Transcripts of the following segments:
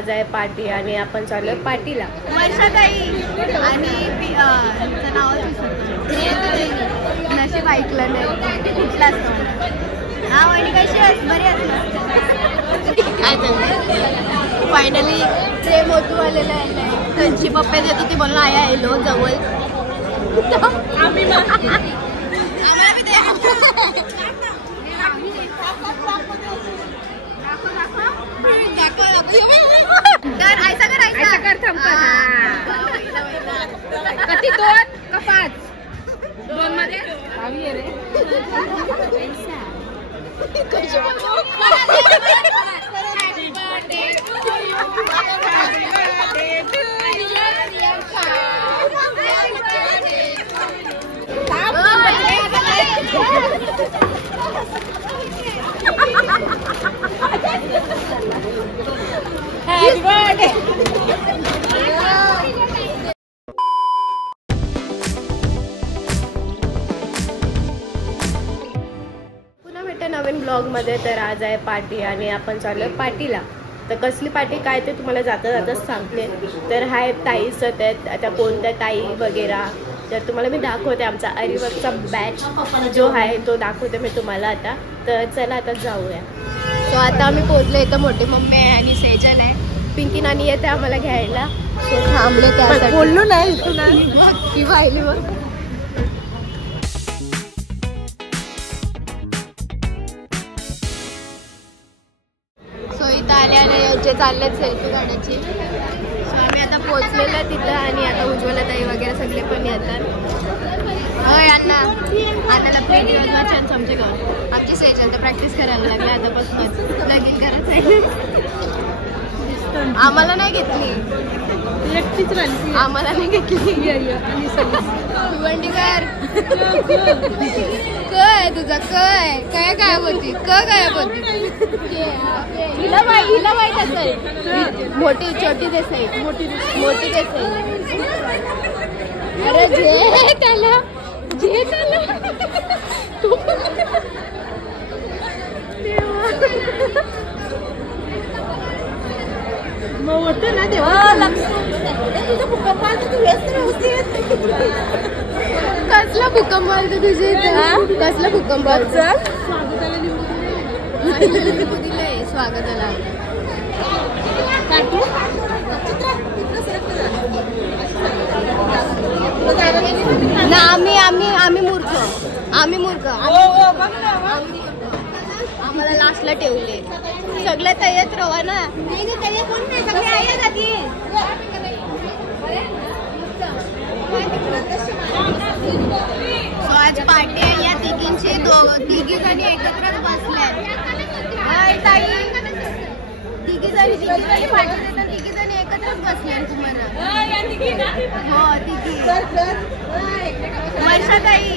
आज आहे पार्टी आणि आपण चाललोय पार्टीला. वर्षाताई आणि नावच विसरतो. नशीब ऐकलं नाही कुठला असतो. हा वहिनी कशी आहेस? बरी आहेस? काय चाललंय? फायनली प्रेम होतू आलेलं आहे. त्यांची पप्पा देत होती म्हणून आया येलो जवळ. तर ऐसा कर कधी 2 का 5? 2 मध्ये आम्ही रे. Happy birthday. पुन्हा भेटते नवीन ब्लॉग मध्ये. तर आज आहे पार्टी आणि आपण चाललोय पार्टीला. तर कसली पार्टी काय ते तुम्हाला जाता जाताच सांगते. तर हाय ताईच आहेत, आता कोणत्या ताई वगैरे तर तुम्हाला मी दाखवते. आमचा अरिवर्कचा बॅच जो आहे तो दाखवते मी तुम्हाला आता. तर चला आता जाऊया. सो आता आम्ही पोहोचलो. इथं मोठी मम्मी आहे आणि सेजल आहे. पिंकी नानी येते आम्हाला घ्यायला. सो थांबले त्यासाठी. बोललो नाही तुला की पाहिली मग. सो इथं आल्याने चाललेत सेल्फी काढायची. सो आम्ही आता पोहोचलेलो आहे तिथं आणि आता उज्ज्वला ताई वगैरे सगळे पण येतात. होय अण्णा अण्णाला पहिली वाजवायचे आमच्या गावात. आमची सेजल तर प्रॅक्टिस करायला लागली आतापासूनच. लगीन करायचं आहे. आम्हाला नाही घेतली. आम्हाला नाही घेतली. वंडीकर काय तुझा काय काय काय होती काय होती. हिला माहित असेल. मोठी छोटी देसाई मोठी देसाई. अरे जे त्याला मग होतं ना तेव्हा. तुझा भूकंप आला तू कसला भूकंप आला तुझे इथे? कसला भूकंप आला? दिलंय स्वागताला. ना आम्ही मूर्ख आम्हाला लास्टला ठेवले. सगळ्या तयात रवा ना. कोण नाही सगळे. आज पार्टी आहे या तिघींची. तिघी जणी एकत्रच बसल्या. तिघी जणी पार्टी देतात. तिघी जणी एकत्रच बसल्या तुम्हाला. हो तिघी. वर्षाताई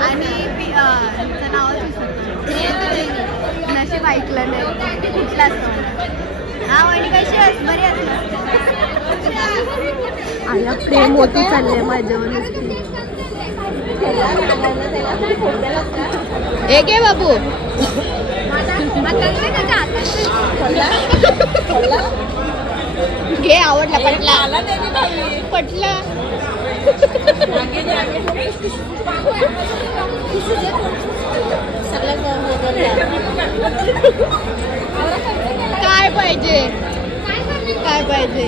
आणि नावच विसरतो. नशीब ऐकलं नाही कुठला असतो. हा वहिनी कशी आहेस? बरी आहेस? आया प्रेम मोठी चालले माझ्यावर. हे घे बाबू. घे आवडला पटला. काय पाहिजे काय पाहिजे.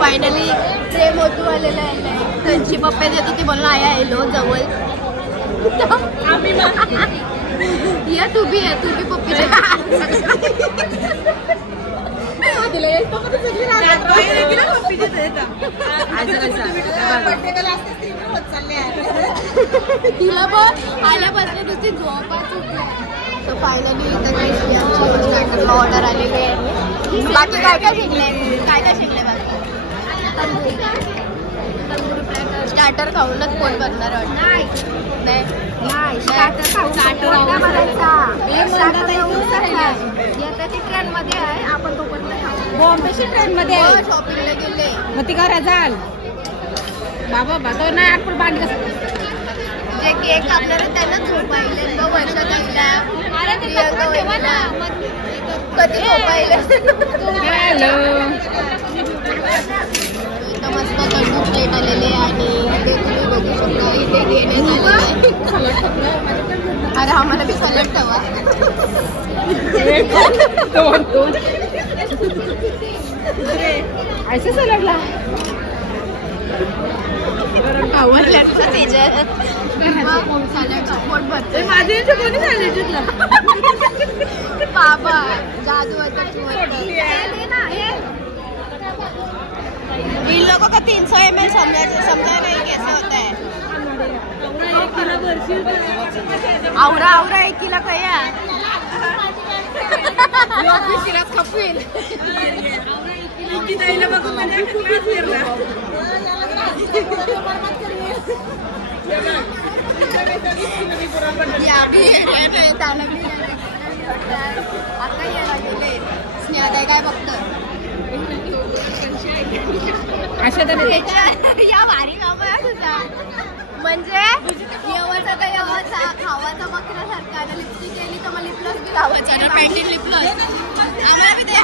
फायनली प्रेम होतू आलेलं आहे. त्यांची पप्पा देत होती म्हणून आया येलो जवळ. या तू बी पप्पी तिला पण आल्यापासून नुसती झोप. सो फायनली स्टार्टरला ऑर्डर आलेली आहे. बाकी काय काय शिकले? स्टार्टर खाऊनच पोट भरणार नाही. ट्रेन मध्ये आहे. आपण बॉम्बेची ट्रेन मध्ये शॉपिंगला गेले. मग ती घरा जाल बाबा तो नाही. आपण बांध जे केक कापणार त्यांना झोपायले अरे आम्हाला बी सलट ठेवा. ऐसे सलटला आवडलं पोट भरते बाबा जादू इन लोगों का 300 ml समझा नहीं कैसे होता है. आवरा 1 किलो कया खपील आता यायला गेले स्नेहाताई काय बघतं या भारी बाबा तुझा म्हणजे यवाचा तर यवाचा खावाचा बकऱ्यासारखा लिपस्टिक केली तर मग लिपलॉस बी लावायचा ना पॅन्टीन लिपलॉस आम्हाला बी द्या.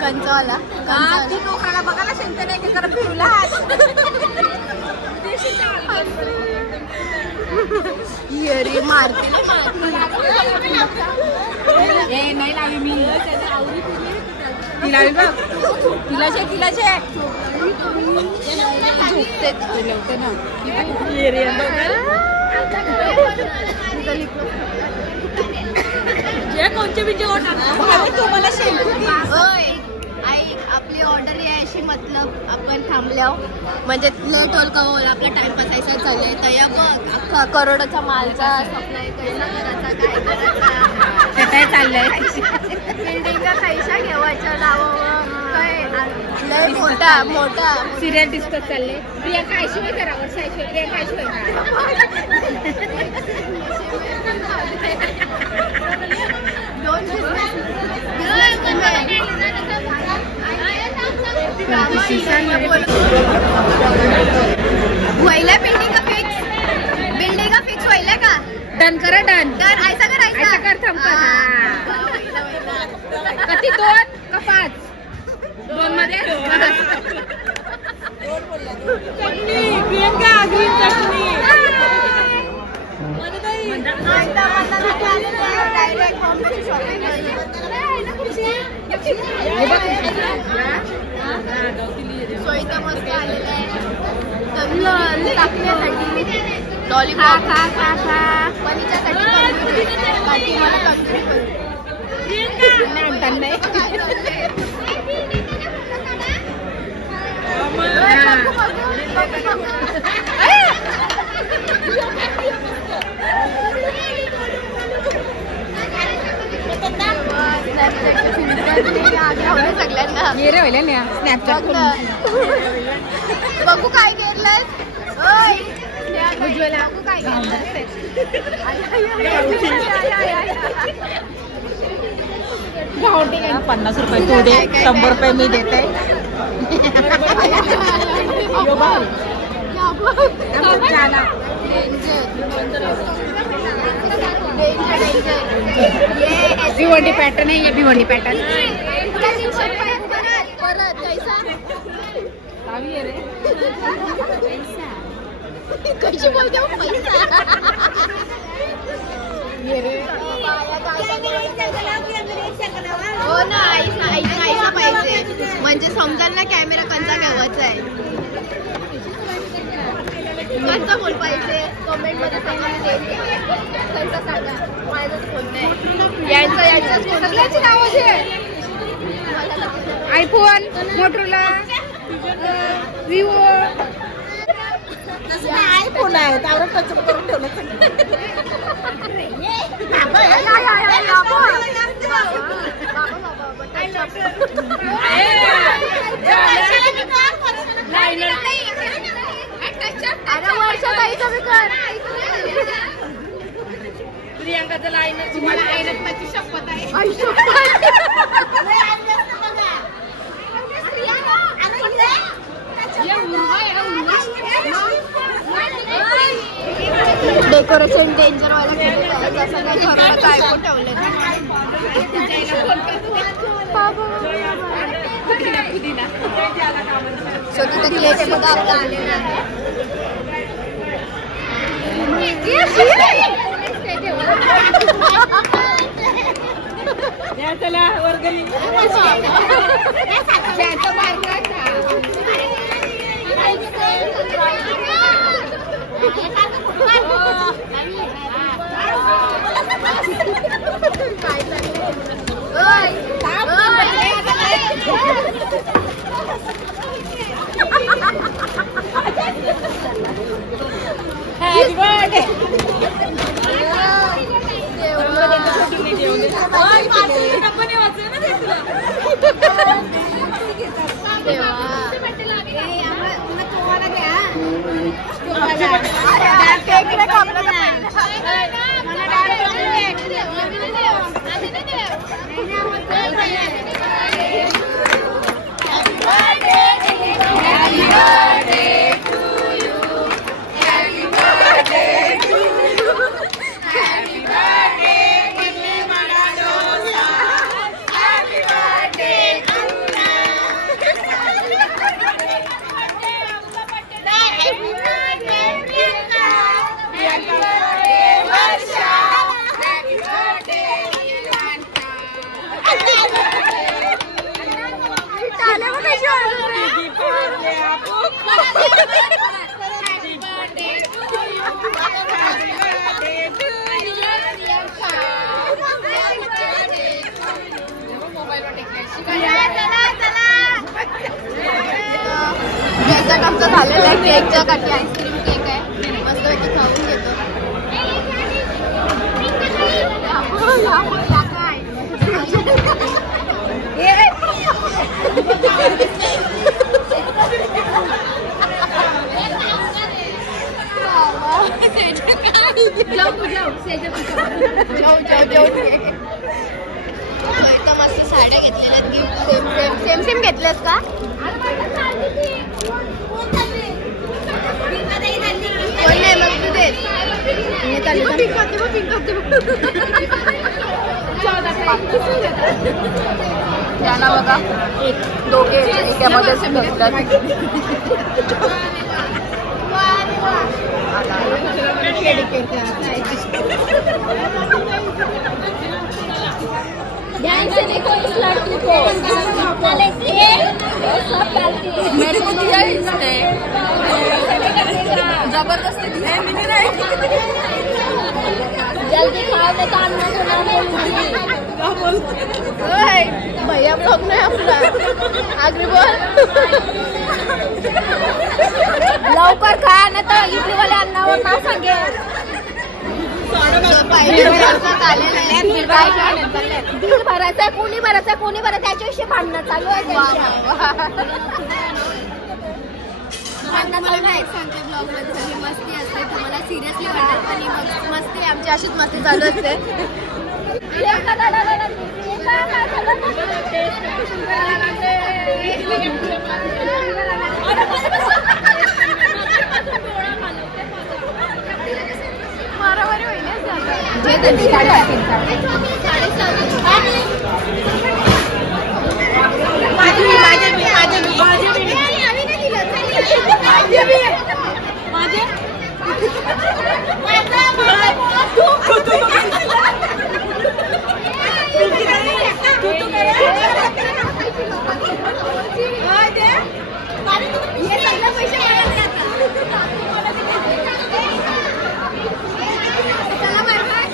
कंचवाला लोकांना बघायला शेंगते नाही की करत फिरला येरी मारते नाही लावी मी तिला तिलाचे झोपते ना कोणते बिचे तुम्हाला आई आपली ऑर्डर यायची मतलब आपण थांबल्यावर म्हणजे लेट होल का होल आपला टाइम बसायचा चाललंय तर या बघ अख्खा करोडाचा मालचा सप्लाय काय चाललंय बिल्डिंगचा पैसा घेवायचा लावावं काय लय मोठा सिरियल डिस्कस चालले प्रियंका ऐशिवाय करावं प्रियंका ऐशिवाय व्हायला बिल्डिंग फिक्स व्हायला का डन करा डन ऐसा कर थांब कधी 2 का 5 2 मध्ये प्रियंका ग्रीन चटणी सोयीचा मस्त आलेला आहे टाकण्यासाठी लॉलीपॉप पनीच्यासाठी सगळ्यांना स्नॅपचॅट बघू काय गेलंय काय 50 रुपये तू दे 100 रुपये मी देते भिवंडी पॅटर्न आहे ये भिवंडी पॅटर्न कशी बोलते हो ना आईचा पाहिजे म्हणजे समजाल ना कॅमेरा कंचा घ्यावाचा आहे कंचा बोल पाहिजे कमेंट मध्ये सांगा माझाच फोन नाही यांचाच फोन नावाचे आयफोन मोटरोला विवो आयफोन आहे त्यावर टच करून ठेवलं प्रियंकाचं लाईन तुम्हाला आयरत्नाची शपथ आहे डेकोरेशन डेंजर वाला केलेलं आहे. जसं काही ठरवलं काय पण ठेवलं. सो तिथे केक सुद्धा आपला आलेला आहे. आमचं झालेलं आहे. केकच्या काठी आईस्क्रीम केक आहे. मस्त पैकी खाऊन घेतो. मस्त साड्या घेतलेल्या गिफ्ट सेम सेम घेतल्यास का? कोण नाही मग तू दे. त्यांना बघा दोघे एकामध्येच बसतात. मेरे को दिया इसने जबरदस्ती दिया है. मैंने नहीं जल्दी खाओ नहीं तो अन्ना को ना भैया ब्लॉग नाही आपला. आगरी बोल लवकर खा नाही तर इडलीवाले अन्नावर नाव सांगेल. बिल भरायचं आहे. कोणी भरायचं कोणी भरायचं त्याच्याविषयी भांडणं चालू आहे. सांगते ब्लॉग मध्ये सगळी मस्ती असते. तुम्हाला सिरियसली वाटत आणि मस्ती आमची अशीच मस्ती चालू असते. मारामारी होईल.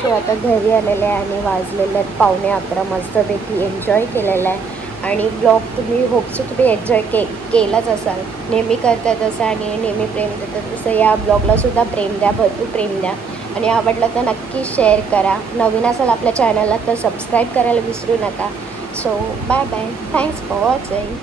सो आता घरी आलेले आहे आणि वाजलेले आहेत 11:15. मस्तपैकी एन्जॉय केलेला आहे. आणि ब्लॉग तुम्ही होपसो तुम्ही एन्जॉय केलाच असाल. नेहमी करतात असं आणि नेहमी प्रेम देतात तसं या ब्लॉगलासुद्धा प्रेम द्या. भरपूर प्रेम द्या. आणि आवडलं तर नक्की शेअर करा. नवीन असाल आपल्या चॅनलला तर सबस्क्राईब करायला विसरू नका. So bye bye. Thanks for watching.